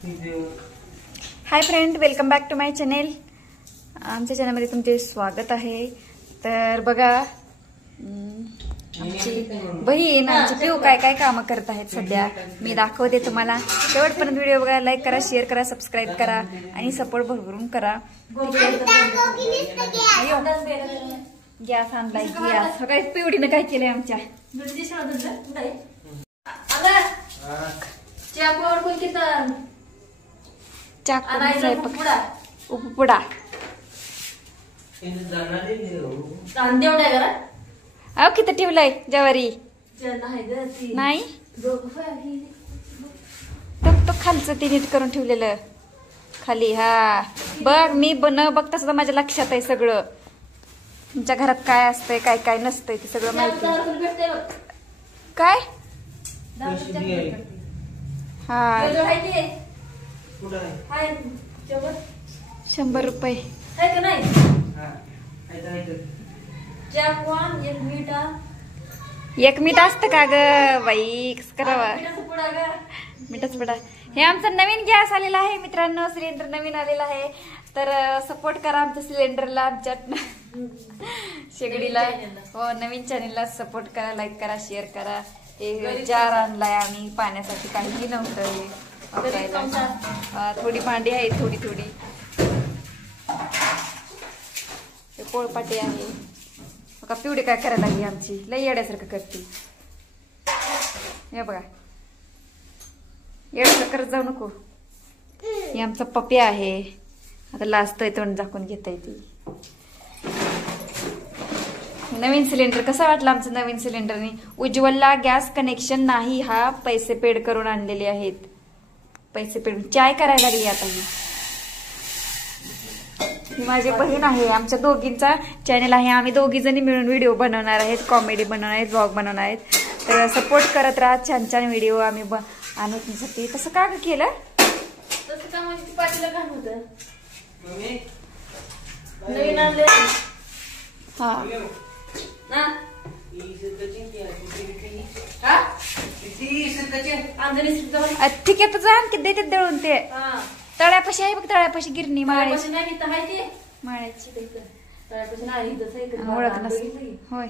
High friend, welcome back to my channel. आमच्या चॅनलमध्ये तुमचे स्वागत आहे. तर बघा, आमची बहीण आमची पिऊ काय काय कामं करत आहेत सध्या मी दाखवते तुम्हाला. शेवटपर्यंत व्हिडिओ बघा, लाईक करा, शेअर करा, सबस्क्राईब करा आणि सपोर्ट भरभरून करा. गॅस आणलाय, गॅस सगळ्या पिवडीनं काय केलंय आमच्या. उपपुडा अहो किती ठेवलंय ज्वारी नाही तो खालचं ते नीट करून ठेवलेलं खाली. हा बघ, मी न बघता सुद्धा माझ्या लक्षात आहे सगळं. तुमच्या घरात काय असतंय काय काय नसतंय ते सगळं माहिती. काय हा 100 रुपये एक मीठ असतं का ग बाई? कस करावा मीठच पडा. हे आमचा नवीन गॅस आलेला आहे मित्रांनो, सिलेंडर नवीन आलेला आहे. तर सपोर्ट करा आमच्या सिलेंडरला, आमच्या शेगडीला. हो, नवीन चॅनेलला सपोर्ट करा, लाईक करा, शेअर करा. हे जार आणलाय आम्ही पाण्यासाठी, काहीही नव्हतं. थोडी भांडी आहे, थोडी थोडी पोळपाटी आहे. बघा पिवडी काय करायला लागली आमची, लई येड्यासारखं करते. हे बघा, येड्यासारखं करत जाऊ नको. हे आमचा पप्या आहे, आता लाजतोय, तोंड झाकून घेता येते. नवीन सिलेंडर कसा वाटला आमचं नवीन सिलेंडरनी? उज्ज्वलला गॅस कनेक्शन नाही, हा पैसे पेड करून आणलेले आहेत. पैसे पेड चाय करायला लागली आता. ही माझी बहीण आहे, आमच्या दोघींचा चॅनल आहे. आम्ही दोघी जणी मिळून व्हिडिओ बनवणार आहेत, कॉमेडी बनवणार आहेत, ब्लॉग बनवणार आहेत. तर सपोर्ट करत राहा, छान छान व्हिडिओ आम्ही आणू तुमच्यासाठी. तसं का केलं? तसं का म्हणजे पाठीला घाण होतं नवीन आणलं. हा ठीक आहे, तुझं आणखी देते दळून. ते तळ्यापाशी आहे बघ, तळ्यापाशी गिरणी माळ्याची. ओळख नसते होय,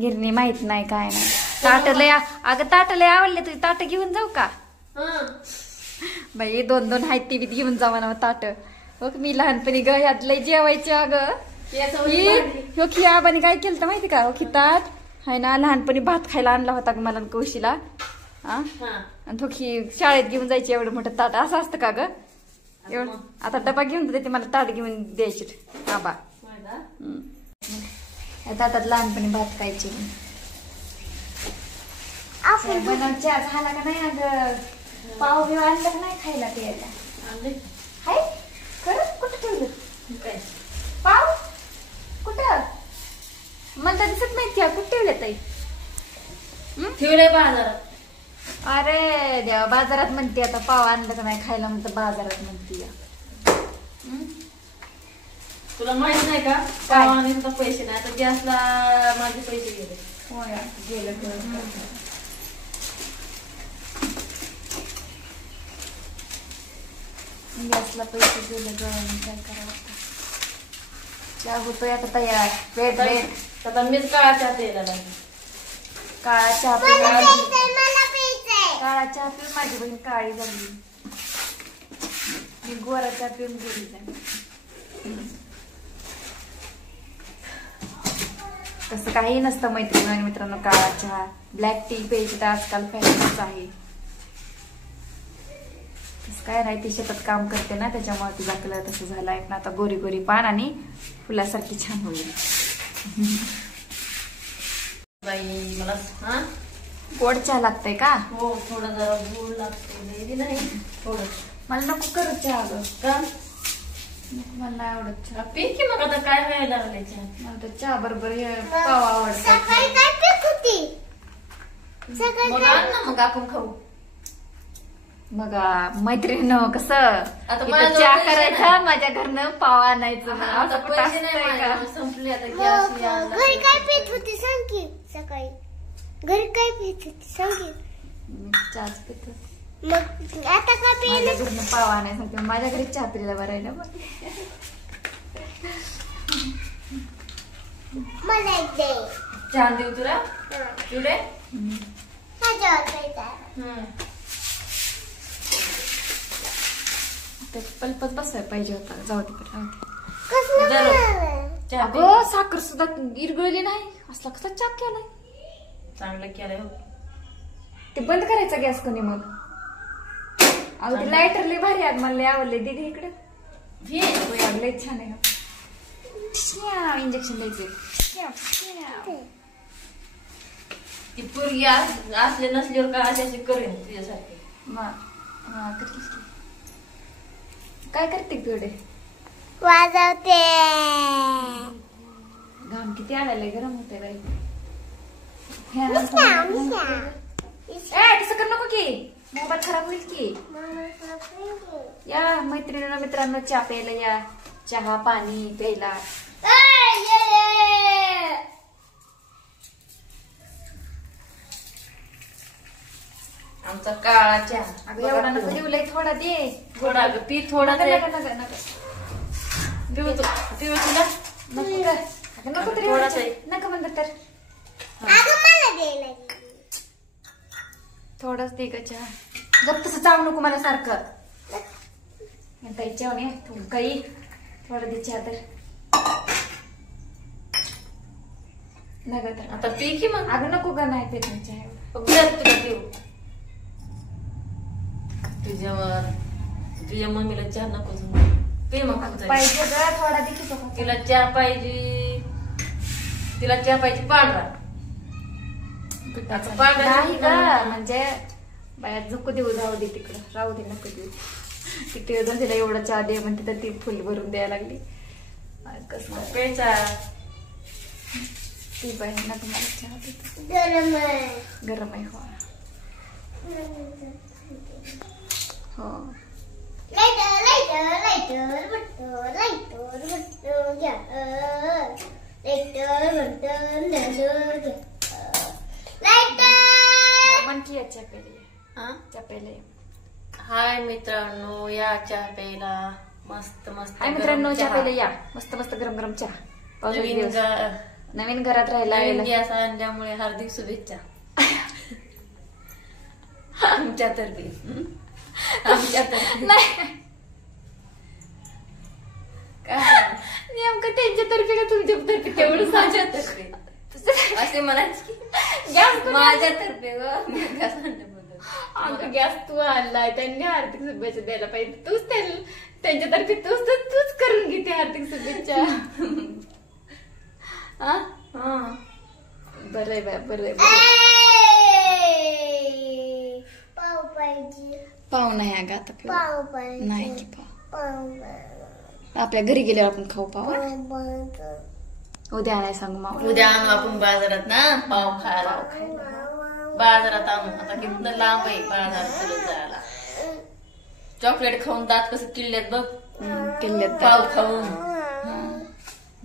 गिरणी माहित नाही काय नाही. ताटलय अगं, ताटलय आवडले तुझे. ताट घेऊन जाऊ का बाई? 2-2 आहेत ती घेऊन जावा ना ताट. बघ मी लहानपणी ग ह्यात लय जेवायचे अगं. ही आबाने काय केलं तर माहिती का? ही ताट आहे ना, लहानपणी भात खायला आणला होता मला कौशीला. आणि तो शाळेत घेऊन जायची एवढं मोठं ताट. असं असतं का ग? एवढं आता डबा घेऊन देते, मला ताट घेऊन द्यायची आबा. ताटात लहानपणी भात खायची. बनवच्या झाला का नाही अगं? पाव बिव आणलं का नाही खायला प्यायला? हाय खरंच? कुठं ठेवलं पाव? कुठं? मला तर दिसत नाही. कुठे ठेवले ताई? ठेवले बाजारात. अरे देवा, बाजारात म्हणते आता. पाव आणलं का नाही खायला म्हणतं बाजारात म्हणते. तुला माहित नाही का? पाव आणायला पैसे नाही, आता गॅसला माझे पैसे गेले. होय गेलं. गॅसला पैसे गेले गं, काय करावं? चहा होतोय आता तयार. वेट वेट, आता मीच काळा चहा प्यायला लागली. काळा चहा पिऊन काळा चहा पिऊन माझी बहीण काळी झाली. मी गोरा चहा पिऊन गेली. तसं काही नसतं मैत्रिणी आणि मित्रांनो. काळा चहा, ब्लॅक टी प्यायची तर आजकाल फॅशनच आहे. तसं काय नाही, ती शेतात काम करते ना, त्याच्यामुळे तिचा कलर तसं झालाय. पण आता गोरी गोरी पान आणि फुलासारखी छान होईल. बाई मला गोड चहा लागतंय का? हो, थोडं जरा गोड लागते. नाही थोडं. मला नको करू चहा ग. का? मला नाही आवडत चहा. पी की मग, आता काय वेळ लागले चहा? मला तर चहा बरोबर पाव आवडत. मग आपण खाऊ. बघा मैत्रिणीनं कसं आता चहा करायचा, माझ्या घरनं पाव आणायचं. संपली आता गॅस. घरी काय पीत होती सांग की? सकाळी घरी काय पीत होती सांग की? चहाच पित होती. मग आता का माझ्या घरनं पाव आणायला सांगते माझ्या घरी चहा पिलेला बरं आहे ना मग मला एक दे. छान देऊ तुला तुले माझ्यावर जायचं. ते पलपत बसायला पाहिजे होता जाऊ तिकडे राहू दे. कसलं जरा. बनवलंय? चहा पी. अगं साखर सुद्धा इरगळली नाही असला कसा चाप केलाय चांगलं केलंय हो. ते बंद करायचा गॅस कोणी मग अगं ते लायटर लय भारी आहे मला लय आवडले दीदी इकडे लय छान आहे इंजेक्शन द्यायचे ती पोरगी असले नसल्यावर का अशी करेन तुझ्यासाठी. काय करते तुडे वाजवते. घाम किती आलाय गरम होते बाई तसं कर नको की मोबाईल खराब होईल की या मैत्रिणींना मित्रांना चहा प्यायला या चहा पाणी प्यायला आमचा काळा चहा. अगं एवढा नको देऊ लय थोडा दे थोडा ग पी थोडा पिऊ तुला नको तरी थोडाच आहे. नका म्हणत तर थोडाच दे ग चहा गप तसं चावू नको मला सारखं जेवण तू काही थोडं दे चहा तर नका तर आता पी की मग. अगं नको ग नाही पेट चहा एवढं. तुला पिऊ तुझ्या मम्मीला चहा नको पी मग. पाहिजे ग थोडा दे की बघा. तिला चहा पाहिजे पांढरा नाही ग म्हणजे बाया नको देऊ जाऊ दे तिकडं राहू दे नको देऊ तिथे तिला एवढा चहा दे म्हणते तर ती फुल भरून द्यायला लागली कसं प्यायचा. ती बाई ना तुम्हाला चहा देते गरम आहे. गरम आहे हो म्हणती चहा प्यायला चहा प्यायला हाय मित्रांनो या चहा प्यायला मस्त मस्त. हाय मित्रांनो चहा प्यायला या मस्त मस्त गरम गरम चहा नवीन घरात राहायला गॅस आणल्यामुळे हार्दिक शुभेच्छा आमच्यातर्फे नेमकं त्यांच्यातर्फे का तुमच्यातर्फे तेवढं माझ्यातर्फे असे म्हणायचे गॅस माझ्यातर्फे गॅस तू आणलाय त्यांनी आर्थिक शुभेच्छा द्यायला पाहिजे तूच त्यांच्यातर्फे तूच करून घेते आर्थिक शुभेच्छा बरं बाय बरं पाव पाहिजे. पाव नाही अगं आता पाव पाहिजे. नाही की पाव आपल्या घरी गेल्यावर आपण खाऊ पाव उद्या नाही सांगू माऊ उद्या आणू आपण बाजारात ना पाव खायला. बाजारात आणू आता किती लांब आहे बाजारात चलत जायला. चॉकलेट खाऊन दात कसं किल्ल्यात बघ किल्ल्यात पाव खाऊन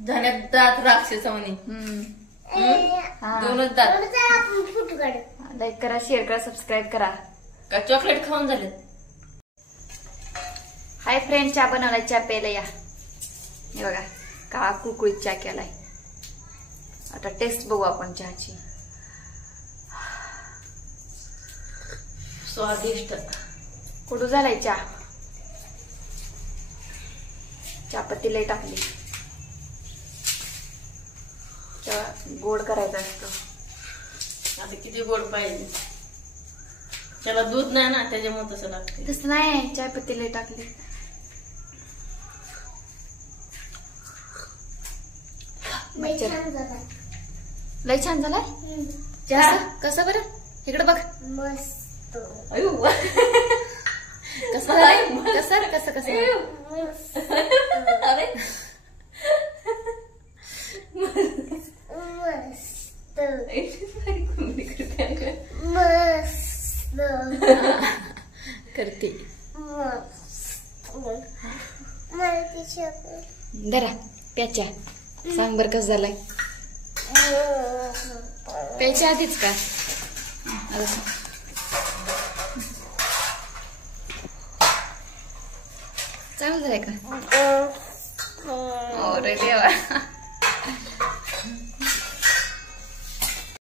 झाल्यात दात राक्षसवणी. दोनच दात. फुटू काढ. लाईक करा शेअर करा सबस्क्राईब करा का चॉकलेट खाऊन झाले. हाय फ्रेंड चहा बनवलाय चहा प्यायला या हे बघा का कुळकुळीत चहा केलाय आता टेस्ट बघू आपण चहाची स्वादिष्ट कुठू झालाय चहा चहापत्ती लय टाकली गोड करायचा असतो. आता किती गोड पाहिजे त्याला दूध नाही ना त्याच्यामुळे तसं लागतं. तसं नाही चहापत्ती लय टाकली. लय छान झालाय चहा कसं बरं इकडे बघ मस्त. कसं झालंय कसं कसं कसं अरे मस्त मस्त करते दरा प्याच्या सांग बर कस झालाय प्यायच्या आधीच का चांगलं झालंय का? अरे देवा